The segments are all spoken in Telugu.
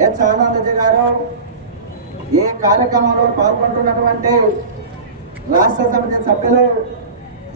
హెచ్ ఆనందజీ గారు, ఈ కార్యక్రమంలో పాల్గొంటున్నటువంటి రాష్ట్ర సమితి సభ్యులు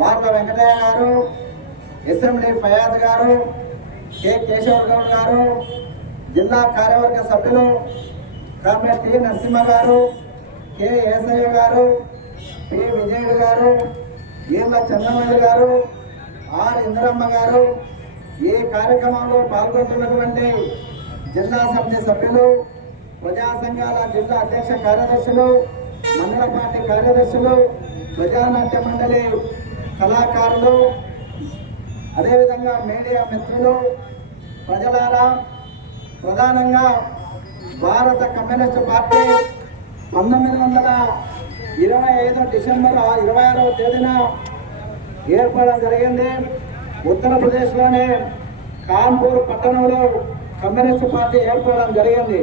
వార్ల వెంకటయ్య గారు, ఎస్ఎండి ఫయాజ్ గారు, కె కేశవ గౌడ్ గారు, జిల్లా కార్యవర్గ సభ్యులు కామ్రేడ్ టి నరసింహ గారు, కె ఏసయ్య గారు, పి విజయుడు గారు, ఈళ్ళ చంద్రమల్లి గారు, ఆర్ ఇంద్రమ్మ గారు, ఈ కార్యక్రమంలో పాల్గొంటున్నటువంటి జిల్లా సమితి సభ్యులు, ప్రజా సంఘాల జిల్లా అధ్యక్ష కార్యదర్శులు, మండల పార్టీ కార్యదర్శులు, ప్రజానాట్య మండలి కళాకారులు, అదేవిధంగా మీడియా మిత్రులు, ప్రజలారా, ప్రధానంగా భారత కమ్యూనిస్టు పార్టీ 1925 డిసెంబర్ 26వ తేదీన ఏర్పడడం జరిగింది. ఉత్తరప్రదేశ్లోని కాన్పూర్ పట్టణంలో కమ్యూనిస్టు పార్టీ ఏర్పడడం జరిగింది.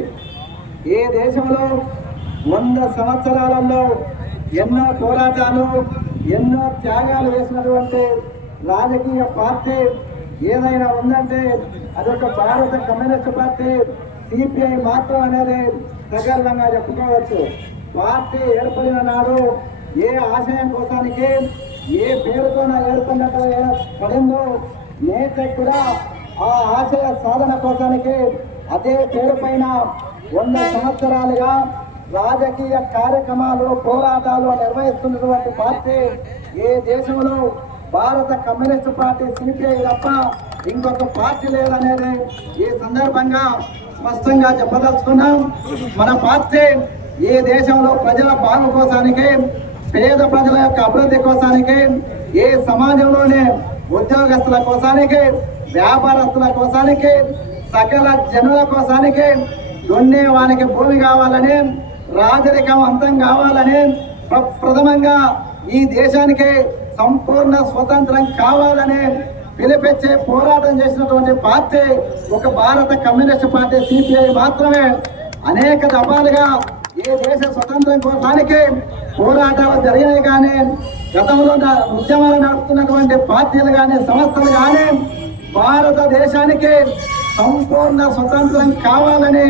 ఈ దేశంలో 100 సంవత్సరాలలో ఎన్నో పోరాటాలు, ఎన్నో త్యాగాలు చేసినటువంటి రాజకీయ పార్టీ ఏదైనా ఉందంటే అదొక భారత కమ్యూనిస్టు పార్టీ, సిపిఐ మాత్రం అనేది సగర్వంగా చెప్పుకోవచ్చు. పార్టీ ఏర్పడిన నాడు ఏ ఆశయం కోసానికి, ఏ పేరుతో పడిందో నేత కూడా ఆ ఆశయ సాధన కోసానికి అదే పేరు పైన 100 సంవత్సరాలుగా రాజకీయ కార్యక్రమాలు, పోరాటాలు నిర్వహిస్తున్నటువంటి పార్టీ ఏ దేశంలో భారత కమ్యూనిస్టు పార్టీ సిపిఐ తప్ప ఇంకొక పార్టీ లేదనేది ఈ సందర్భంగా స్పష్టంగా చెప్పదలుచుకున్నాం. మన పార్టీ ఈ దేశంలో ప్రజల బాగు కోసానికి, పేద ప్రజల యొక్క అభివృద్ధి కోసానికి, ఏ సమాజంలోనే ఉద్యోగస్తుల కోసానికి, వ్యాపారస్తుల కోసానికి, సకల జనుల కోసానికి, దున్నే వానికి భూమి కావాలని, రాజరికం అంతం కావాలని, ప్రథమంగా ఈ దేశానికి సంపూర్ణ స్వతంత్రం కావాలని పిలిపించే పోరాటం చేసినటువంటి పార్టీ ఒక భారత కమ్యూనిస్టు పార్టీ సిపిఐ మాత్రమే. అనేక దఫాలుగా ఈ దేశ స్వతంత్రం కోసానికి పోరాటాలు జరిగినాయి. కానీ గతంలో ఉద్యమాలు నడుపుతున్నటువంటి పార్టీలు కానీ, సంస్థలు కానీ భారతదేశానికి సంపూర్ణ స్వతంత్రం కావాలని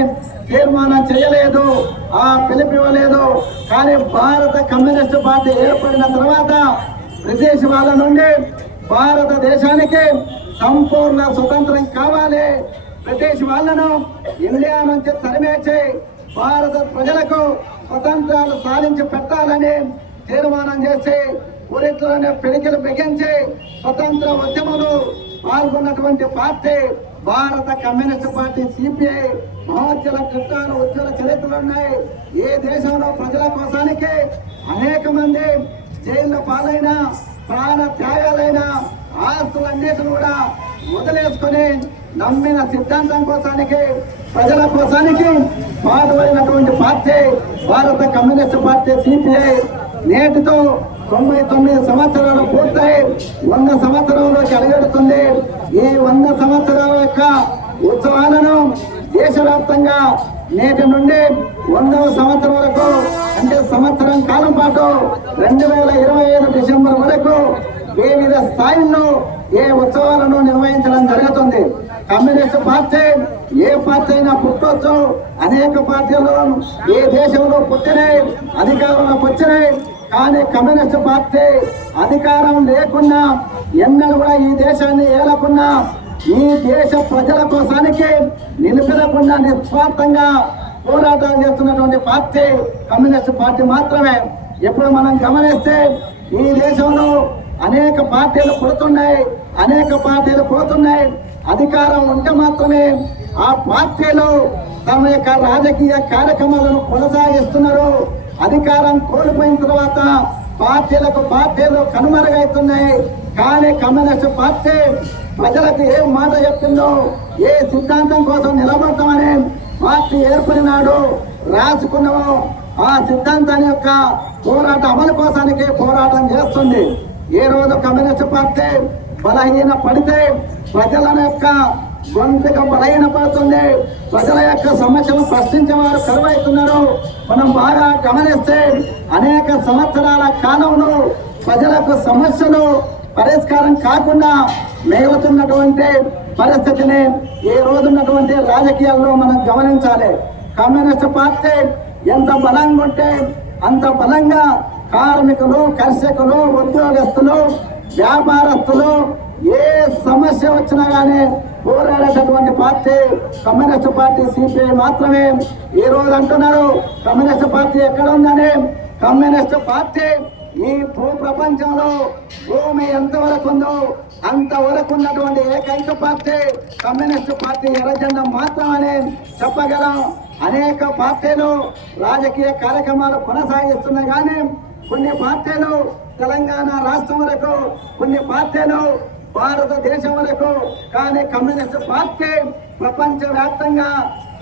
తీర్మానం చేయలేదు, ఆ పిలుపివ్వలేదు. కానీ భారత కమ్యూనిస్టు పార్టీ ఏర్పడిన తర్వాత బ్రిటిష్ వాళ్ళ నుండి భారతదేశానికి సంపూర్ణ స్వతంత్రం కావాలి, బ్రిటిష్ వాళ్ళను ఇండియా నుంచి తరిమేసి భారత ప్రజలకు స్వతంత్రాలు సాధించి పెట్టాలని తీర్మానం చేసి ఊరిట్లోనే పిడికిలు బిగించి స్వతంత్ర ఉద్యమంలో పాల్గొన్నటువంటి పార్టీ భారత కమ్యూనిస్టు పార్టీ సిపిఐ. మహోజ్వల కృష్ణాలు, ఉజ్వల చరిత్రలు ఉన్నాయి. ఏ దేశంలో ప్రజల కోసానికి అనేక మంది జైల్లో పాలైన, ప్రాణ త్యాగాలైన, ఆస్తులన్నిటిని కూడా వదిలేసుకొని నమ్మిన సిద్ధాంతం కోసానికి, ప్రజల కోసానికి పాటుపడినటువంటి పార్టీ భారత కమ్యూనిస్టు పార్టీ సిపిఐ. నేటితో 99 సంవత్సరాలు పూర్తయి 100 సంవత్సరంలోకి అడుగెడుతుంది. ఈ 100 సంవత్సరాల యొక్క ఉత్సవాలను దేశవ్యాప్తంగా నేటి నుండి 100వ సంవత్సరం వరకు, అంటే సంవత్సరం కాలం పాటు 2025 డిసెంబర్ వరకు వివిధ స్థాయిల్లో ఏ ఉత్సవాలను నిర్వహించడం జరుగుతుంది. కమ్యూనిస్టు పార్టీ ఏ పార్టీ అయినా పుట్టవచ్చు. అనేక పార్టీలు ఏ దేశంలో పుట్టినాయి, అధికారంలోకి వచ్చినాయి. కానీ కమ్యూనిస్టు పార్టీ అధికారం లేకున్నా, ఎన్నడూ కూడా ఈ దేశాన్ని ఏలకున్నా, ఈ దేశ ప్రజల కోసానికి నిలిపినకుండా నిస్వార్థంగా పోరాటాలు చేస్తున్నటువంటి పార్టీ కమ్యూనిస్టు పార్టీ మాత్రమే. ఇప్పుడు మనం గమనిస్తే ఈ దేశంలో అనేక పార్టీలు పుడుతున్నాయి, అనేక పార్టీలు పోతున్నాయి. అధికారం ఉంటే మాత్రమే ఆ పార్టీలు తమ యొక్క రాజకీయ కార్యక్రమాలను కొనసాగిస్తున్నారు. అధికారం కోల్పోయిన తర్వాత పార్టీలు కనుమరుగవుతున్నాయి. కానీ కమ్యూనిస్టు పార్టీ ప్రజలకు ఏ మాట చెప్తుందో, ఏ సిద్ధాంతం కోసం నిలబడతామని పార్టీ ఏర్పడినాడు రాసుకున్నామో ఆ సిద్ధాంతాన్ని యొక్క పోరాట అమలు కోసానికి పోరాటం చేస్తుంది. ఏ రోజు కమ్యూనిస్టు పార్టీ బలహీన పడితే ప్రజల యొక్క గొంతుగా బలహీన పడుతుంది. ప్రజల యొక్క సమస్యలు ప్రశ్నించే వారు కరువైతున్నారు. మనం బాగా గమనిస్తే అనేక సంవత్సరాల కాలంలో ప్రజలకు సమస్యలు పరిష్కారం కాకుండా మిగులుతున్నటువంటి పరిస్థితిని ఈ రోజున్నటువంటి రాజకీయాల్లో మనం గమనించాలి. కమ్యూనిస్ట్ పార్టీ ఎంత బలంగా ఉంటే అంత బలంగా కార్మికులు, కర్షకులు, ఉద్యోగస్తులు, వ్యాపారస్తులు ఏ సమస్య వచ్చినా కానీ పోరాడేటటువంటి పార్టీ కమ్యూనిస్ట్ పార్టీ సిపిఐ మాత్రమే. ఈ రోజు అంటున్నారు కమ్యూనిస్ట్ పార్టీ ఎక్కడ ఉందని. కమ్యూనిస్ట్ పార్టీ ఈ ప్రపంచంలో భూమి ఎంతవరకు ఉందో అంతవరకు ఉన్నటువంటి ఏకైక పార్టీ కమ్యూనిస్ట్ పార్టీ ఎర్రజెండా మాత్రమని చెప్పగలం. అనేక పార్టీలు రాజకీయ కార్యక్రమాలు కొనసాగిస్తున్నాయి కానీ కొన్ని పార్టీలు తెలంగాణ రాష్ట్రం వరకు, కొన్ని పార్టీలు భారతదేశం వరకు, కానీ కమ్యూనిస్ట్ పార్టీ ప్రపంచవ్యాప్తంగా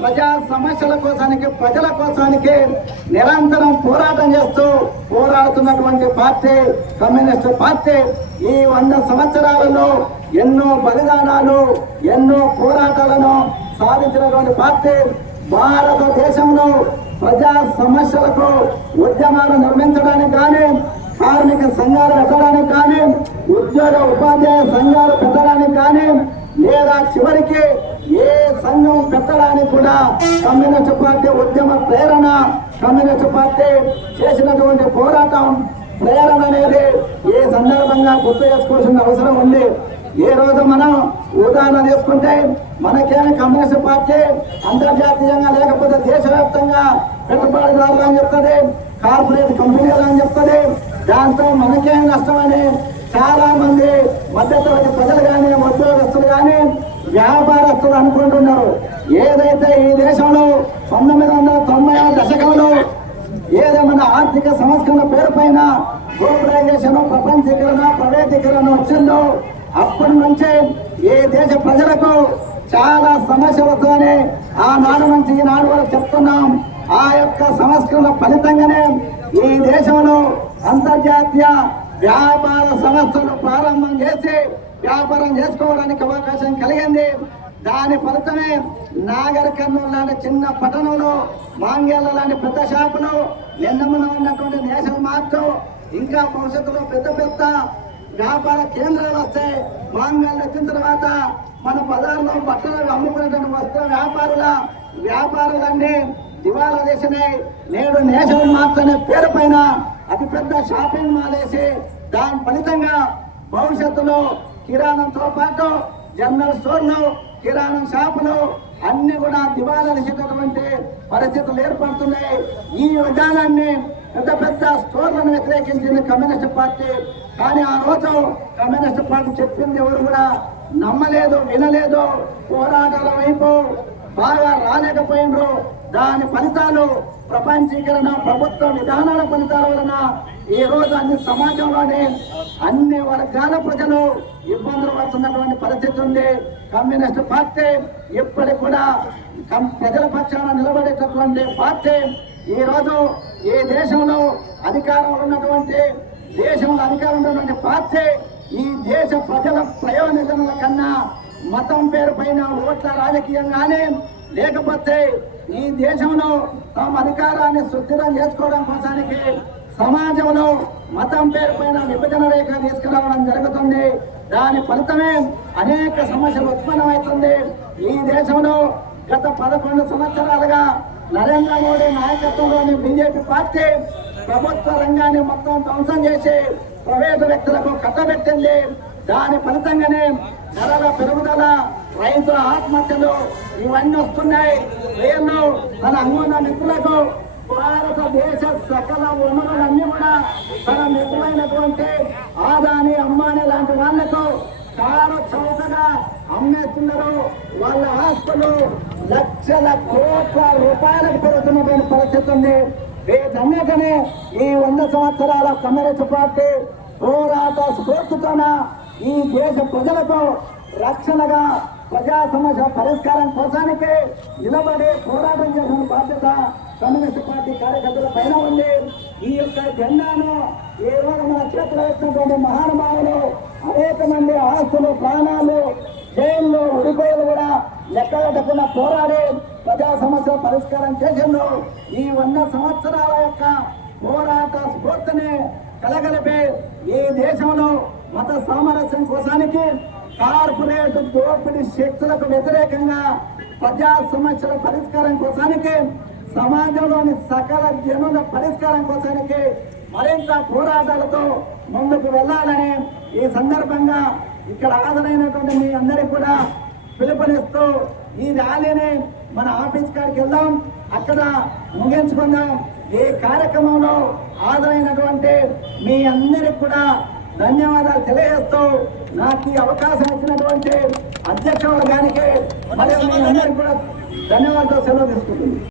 ప్రజా సమస్యల కోసానికి, ప్రజల కోసానికి నిరంతరం పోరాటం చేస్తూ పోరాడుతున్నటువంటి పార్టీ కమ్యూనిస్ట్ పార్టీ. ఈ 100 సంవత్సరాలలో ఎన్నో బలిదానాలు, ఎన్నో పోరాటాలను సాధించినటువంటి పార్టీ. భారతదేశంలో ప్రజా సమస్యలకు ఉద్యమాలు నిర్మించడానికి కానీ, కార్మిక సంఘాలు పెట్టడానికి కానీ, ఉద్యోగ ఉపాధ్యాయ సంఘాలు పెట్టడానికి కానీ, లేదా చివరికి ఏ సంఘం పెట్టడానికి కూడా కమ్యూనిస్ట్ పార్టీ ఉద్యమ ప్రేరణ, కమ్యూనిస్ట్ పార్టీ చేసినటువంటి పోరాటం ప్రేరణ అనేది ఏ సందర్భంగా గుర్తు చేసుకోవాల్సిన అవసరం ఉంది. ఏ రోజు మనం ఉదాహరణ తీసుకుంటే మనకేమి కమ్యూనిస్ట్ పార్టీ అంతర్జాతీయంగా లేకపోతే దేశవ్యాప్తంగా పెట్టుబడిదారులు అని చెప్తుంది, కార్పొరేట్ కంపెనీలు అని చెప్తుంది. దాంతో మనకేం నష్టమని చాలా మంది మధ్యతరగతి ప్రజలు కానీ, ఉద్యోగస్తులు కానీ, వ్యాపారస్తులు అనుకుంటున్నారు. ఏదైతే ఈ దేశంలో 1990 దశకంలో ఏదేమన్నా ఆర్థిక సంస్కరణ పేరు పైన గ్లోబలైజేషన్, ప్రపంచీకరణ, ప్రైవేటీకరణ వచ్చిందో అప్పటి నుంచే ఈ దేశ ప్రజలకు చాలా సమస్యలు వస్తాయని ఆనాడు నుంచి ఈనాడు వరకు చెప్తున్నాం. ఆ యొక్క సంస్కరణ ఫలితంగానే ఈ దేశంలో అంతర్జాతీయ వ్యాపార సంస్థలు ప్రారంభం చేసి వ్యాపారం చేసుకోవడానికి అవకాశం కలిగింది. దాని ఫలితమే నాగర్ కర్నూలు లాంటి చిన్న పట్టణంలో, మాంగేళ్ళ లాంటి పెద్ద షాపులు, నిన్నమన ఉన్నటువంటి నేషనల్ మార్ట్, ఇంకా భవిష్యత్తులో పెద్ద పెద్ద వ్యాపార కేంద్రాలు వస్తాయి. మాంగళ్ళు వచ్చిన తర్వాత మన బజార్లో బట్టలు అమ్ముకునేటువంటి వస్త్ర వ్యాపారులన్నీ దివాలా దేశమే. నేడు నేషనల్ మార్ట్ అనే పేరు పైన అతిపెద్ద షాపింగ్ మాల్ వేసి దాని ఫలితంగా భవిష్యత్తులో కిరాణంతో పాటు జనరల్ స్టోర్లు, కిరాణం షాపులు అన్ని కూడా దివాలా తీసేటటువంటి పరిస్థితులు ఏర్పడుతున్నాయి. ఈ విధానాన్ని పెద్ద పెద్ద స్టోర్లను వ్యతిరేకించింది కమ్యూనిస్ట్ పార్టీ. కానీ ఆ రోజు కమ్యూనిస్ట్ పార్టీ చెప్పింది ఎవరు కూడా నమ్మలేదు, వినలేదు. పోరాటాల వైపు బాగా రాలేకపోయినరు. దాని ఫలితాలు ప్రపంచీకరణ, ప్రభుత్వ విధానాల ఫలితాల వలన ఈ రోజు అన్ని సమాజంలోని అన్ని వర్గాల ప్రజలు ఇబ్బందులు పడుతున్నటువంటి పరిస్థితి ఉంది. కమ్యూనిస్ట్ పార్టీ ఇప్పటికి కూడా ప్రజల పక్షాన నిలబడేటటువంటి పార్టీ. ఈ రోజు ఈ దేశంలో అధికారంలో ఉన్నటువంటి పార్టీ ఈ దేశ ప్రజల ప్రయోజనాల కన్నా మతం పేరు పైన ఓట్ల రాజకీయంగానే, లేకపోతే ఈ దేశంలో తమ అధికారాన్ని సుస్థిరం చేసుకోవడం కోసానికి సమాజంలో మతం పేరు పైన విభజన రేఖ తీసుకురావడం జరుగుతుంది. దాని ఫలితమే అనేక సమస్యలు ఉత్పన్నమవుతుంది. ఈ దేశంలో గత 11 సంవత్సరాలుగా నరేంద్ర మోడీ నాయకత్వంలోని బీజేపీ పార్టీ ప్రభుత్వ రంగాన్ని మొత్తం ధ్వంసం చేసి ప్రైవేటు వ్యక్తులకు కట్టబెట్టింది. దాని ఫలితంగానే ధరల పెరుగుదల, రైతుల ఆత్మహత్యలు ఇవన్నీ వస్తున్నాయి. వీళ్ళు తన అంగున్న మిత్రులకు భారతదేశ సకల వనరులన్నీ కూడా తన మిత్రులైనటువంటి ఆదాని, అంబానీ లాంటి వాళ్లకు చాలా చౌకగా అమ్మేస్తున్నారు. వాళ్ళ ఆస్తులు లక్షల కోట్ల రూపాయలకు పెరుగుతున్నటువంటి పరిస్థితి ఉంది. వీటన్నిటినీ ఈ 100 సంవత్సరాల కమ్యూనిస్ట్ పార్టీ పోరాట స్ఫూర్తితోన ఈ దేశ ప్రజలకు రక్షణగా, ప్రజా సమస్య పరిష్కారం కోసానికి నిలబడి పోరాటం చేసిన బాధ్యత కమ్యూనిస్ట్ పార్టీ కార్యకర్తల పైన ఉంది. ఈ యొక్క జెండాను ఈ రోజు మన చేతులు వేసినటువంటి మహానుభావులు అనేక మంది ఆస్తులు, ప్రాణాలు, జైల్లో ఉడిపోయేలు కూడా లెక్కగట్టకుండా పోరాడి ప్రజా సమస్యల పరిష్కారం చేసిండ్రు. ఈ 100 సంవత్సరాల యొక్క పోరాట స్ఫూర్తిని కలగలిపి ఈ దేశంలో మత సామరస్యం కోసానికి, కార్పొరేట్ దోపిడీ శక్తులకు వ్యతిరేకంగా ప్రజా సమస్యల పరిష్కారం కోసానికి సమాజంలోని సకల జనుల పరిష్కారం కోసానికి మరింత పోరాటాలతో ముందుకు వెళ్ళాలని ఈ సందర్భంగా ఇక్కడ హాజరైనటువంటి మీ అందరికీ కూడా పిలుపునిస్తూ ఈ ర్యాలీని మన ఆఫీస్ కాడికి వెళ్దాం, అక్కడ ముగించుకుందాం. ఈ కార్యక్రమంలో హాజరైనటువంటి మీ అందరికి కూడా ధన్యవాదాలు తెలియజేస్తూ నాకు ఈ అవకాశం ఇచ్చినటువంటి అధ్యక్ష వర్గానికి మరియు మీ అందరికీ కూడా ధన్యవాదాలు సెలవు తీసుకుంటుంది.